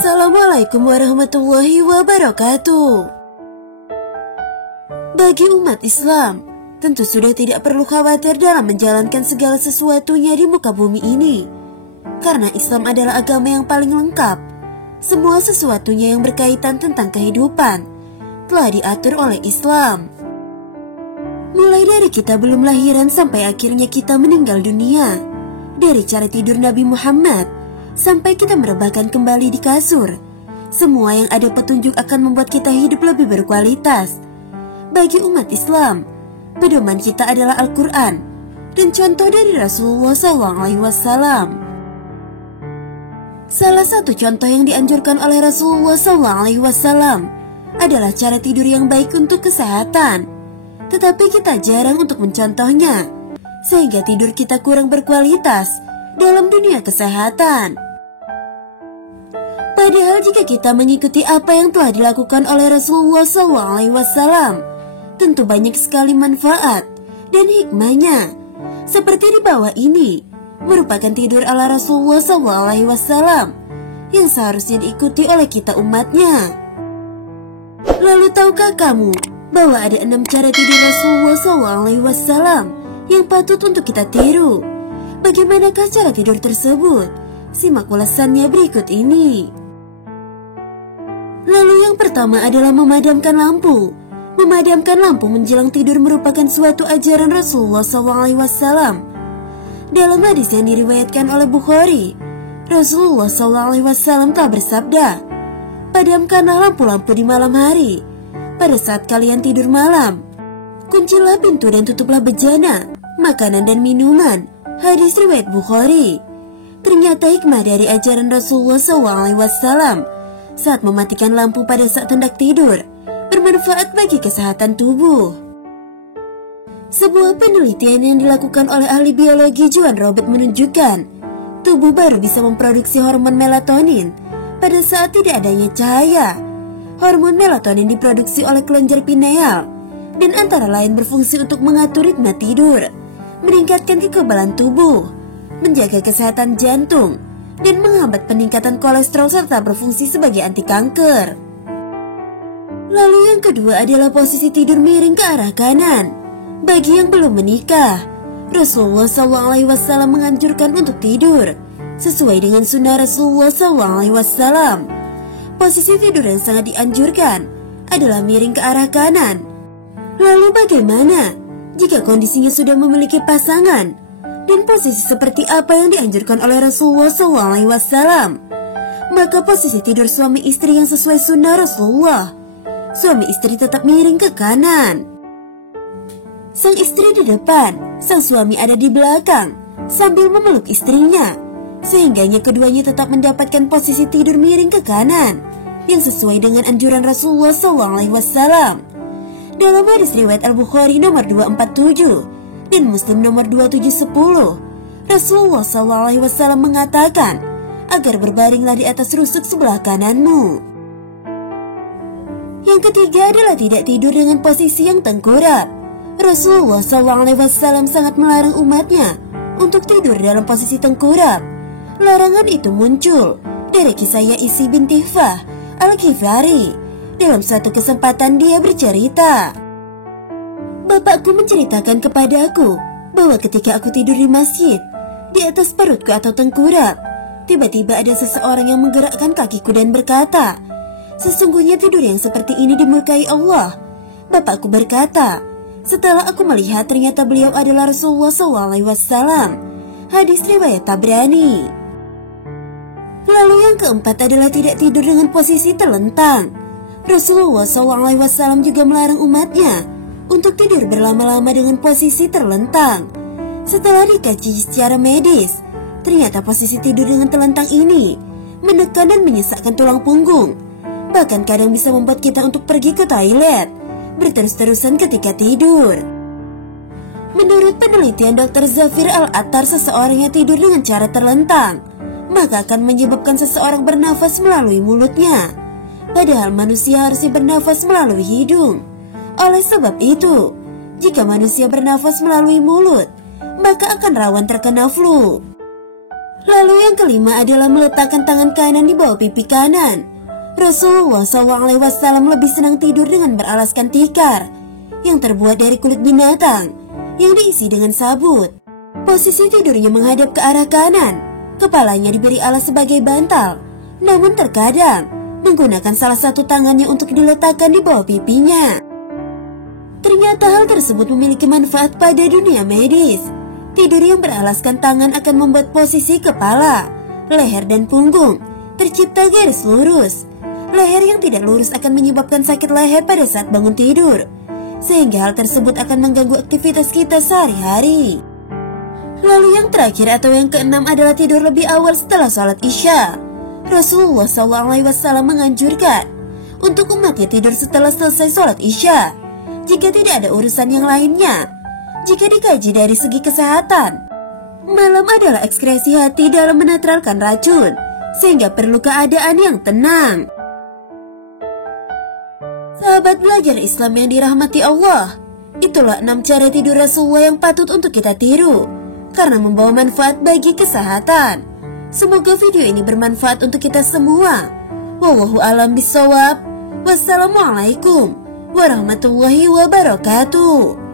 Assalamualaikum warahmatullahi wabarakatuh. Bagi umat Islam, tentu sudah tidak perlu khawatir dalam menjalankan segala sesuatunya di muka bumi ini. Karena Islam adalah agama yang paling lengkap. Semua sesuatunya yang berkaitan tentang kehidupan telah diatur oleh Islam. Mulai dari kita belum lahiran sampai akhirnya kita meninggal dunia, dari cara tidur Nabi Muhammad sampai kita merebahkan kembali di kasur, semua yang ada petunjuk akan membuat kita hidup lebih berkualitas. Bagi umat Islam, pedoman kita adalah Al-Quran dan contoh dari Rasulullah SAW. Salah satu contoh yang dianjurkan oleh Rasulullah SAW adalah cara tidur yang baik untuk kesehatan. Tetapi kita jarang untuk mencontohnya, sehingga tidur kita kurang berkualitas dalam dunia kesehatan. Padahal jika kita mengikuti apa yang telah dilakukan oleh Rasulullah SAW, tentu banyak sekali manfaat dan hikmahnya. Seperti di bawah ini, merupakan tidur ala Rasulullah SAW yang seharusnya diikuti oleh kita umatnya. Lalu tahukah kamu bahwa ada 6 cara tidur Rasulullah SAW yang patut untuk kita tiru? Bagaimanakah cara tidur tersebut? Simak ulasannya berikut ini. Lalu yang pertama adalah memadamkan lampu. Memadamkan lampu menjelang tidur merupakan suatu ajaran Rasulullah SAW. Dalam hadis yang diriwayatkan oleh Bukhari, Rasulullah SAW telah bersabda, "Padamkanlah lampu-lampu di malam hari, pada saat kalian tidur malam. Kuncilah pintu dan tutuplah bejana, makanan dan minuman." Hadis riwayat Bukhari. Ternyata hikmah dari ajaran Rasulullah SAW saat mematikan lampu pada saat hendak tidur bermanfaat bagi kesehatan tubuh. Sebuah penelitian yang dilakukan oleh ahli biologi Joan Robert menunjukkan tubuh baru bisa memproduksi hormon melatonin pada saat tidak adanya cahaya. Hormon melatonin diproduksi oleh kelenjar pineal dan antara lain berfungsi untuk mengatur ritme tidur, meningkatkan kekebalan tubuh, menjaga kesehatan jantung, dan menghambat peningkatan kolesterol serta berfungsi sebagai anti kanker. Lalu yang kedua adalah posisi tidur miring ke arah kanan. Bagi yang belum menikah, Rasulullah SAW menganjurkan untuk tidur sesuai dengan sunnah Rasulullah SAW. Posisi tidur yang sangat dianjurkan adalah miring ke arah kanan. Lalu bagaimana jika kondisinya sudah memiliki pasangan? Dan posisi seperti apa yang dianjurkan oleh Rasulullah SAW? Maka posisi tidur suami istri yang sesuai sunnah Rasulullah, suami istri tetap miring ke kanan, sang istri di depan, sang suami ada di belakang sambil memeluk istrinya, sehingganya keduanya tetap mendapatkan posisi tidur miring ke kanan yang sesuai dengan anjuran Rasulullah SAW. Dalam hadis riwayat Al-Bukhari nomor 247 dan Muslim nomor 2710, Rasulullah SAW mengatakan agar berbaringlah di atas rusuk sebelah kananmu. Yang ketiga adalah tidak tidur dengan posisi yang tengkurap. Rasulullah SAW sangat melarang umatnya untuk tidur dalam posisi tengkurap. Larangan itu muncul dari kisah Yaisi binti Fah Al-Ghifari. Dalam suatu kesempatan dia bercerita, "Bapakku menceritakan kepadaku bahwa ketika aku tidur di masjid, di atas perutku atau tengkurap, tiba-tiba ada seseorang yang menggerakkan kakiku dan berkata, 'Sesungguhnya tidur yang seperti ini dimurkai Allah.' Bapakku berkata, setelah aku melihat ternyata beliau adalah Rasulullah SAW. Hadis riwayat Tabrani. Lalu yang keempat adalah tidak tidur dengan posisi terlentang. Rasulullah SAW juga melarang umatnya untuk tidur berlama-lama dengan posisi terlentang. Setelah dikaji secara medis, ternyata posisi tidur dengan terlentang ini menekan dan menyesakkan tulang punggung. Bahkan kadang bisa membuat kita untuk pergi ke toilet berterus-terusan ketika tidur. Menurut penelitian Dr. Zafir Al-Attar, seseorang yang tidur dengan cara terlentang maka akan menyebabkan seseorang bernafas melalui mulutnya, padahal manusia harusnya bernafas melalui hidung. Oleh sebab itu, jika manusia bernafas melalui mulut, maka akan rawan terkena flu. Lalu yang kelima adalah meletakkan tangan kanan di bawah pipi kanan. Rasulullah SAW lebih senang tidur dengan beralaskan tikar yang terbuat dari kulit binatang yang diisi dengan sabut. Posisi tidurnya menghadap ke arah kanan. Kepalanya diberi alas sebagai bantal, namun terkadang menggunakan salah satu tangannya untuk diletakkan di bawah pipinya. Ternyata hal tersebut memiliki manfaat pada dunia medis. Tidur yang beralaskan tangan akan membuat posisi kepala, leher dan punggung tercipta garis lurus. Leher yang tidak lurus akan menyebabkan sakit leher pada saat bangun tidur, sehingga hal tersebut akan mengganggu aktivitas kita sehari-hari. Lalu yang terakhir atau yang keenam adalah tidur lebih awal setelah sholat Isya. Rasulullah SAW menganjurkan untuk umatnya tidur setelah selesai sholat Isya, jika tidak ada urusan yang lainnya. Jika dikaji dari segi kesehatan, malam adalah ekskresi hati dalam menetralkan racun, sehingga perlu keadaan yang tenang. Sahabat belajar Islam yang dirahmati Allah, itulah 6 cara tidur Rasulullah yang patut untuk kita tiru, karena membawa manfaat bagi kesehatan. Semoga video ini bermanfaat untuk kita semua. Wallahu a'lam bishawab. Wassalamualaikum warahmatullahi wabarakatuh.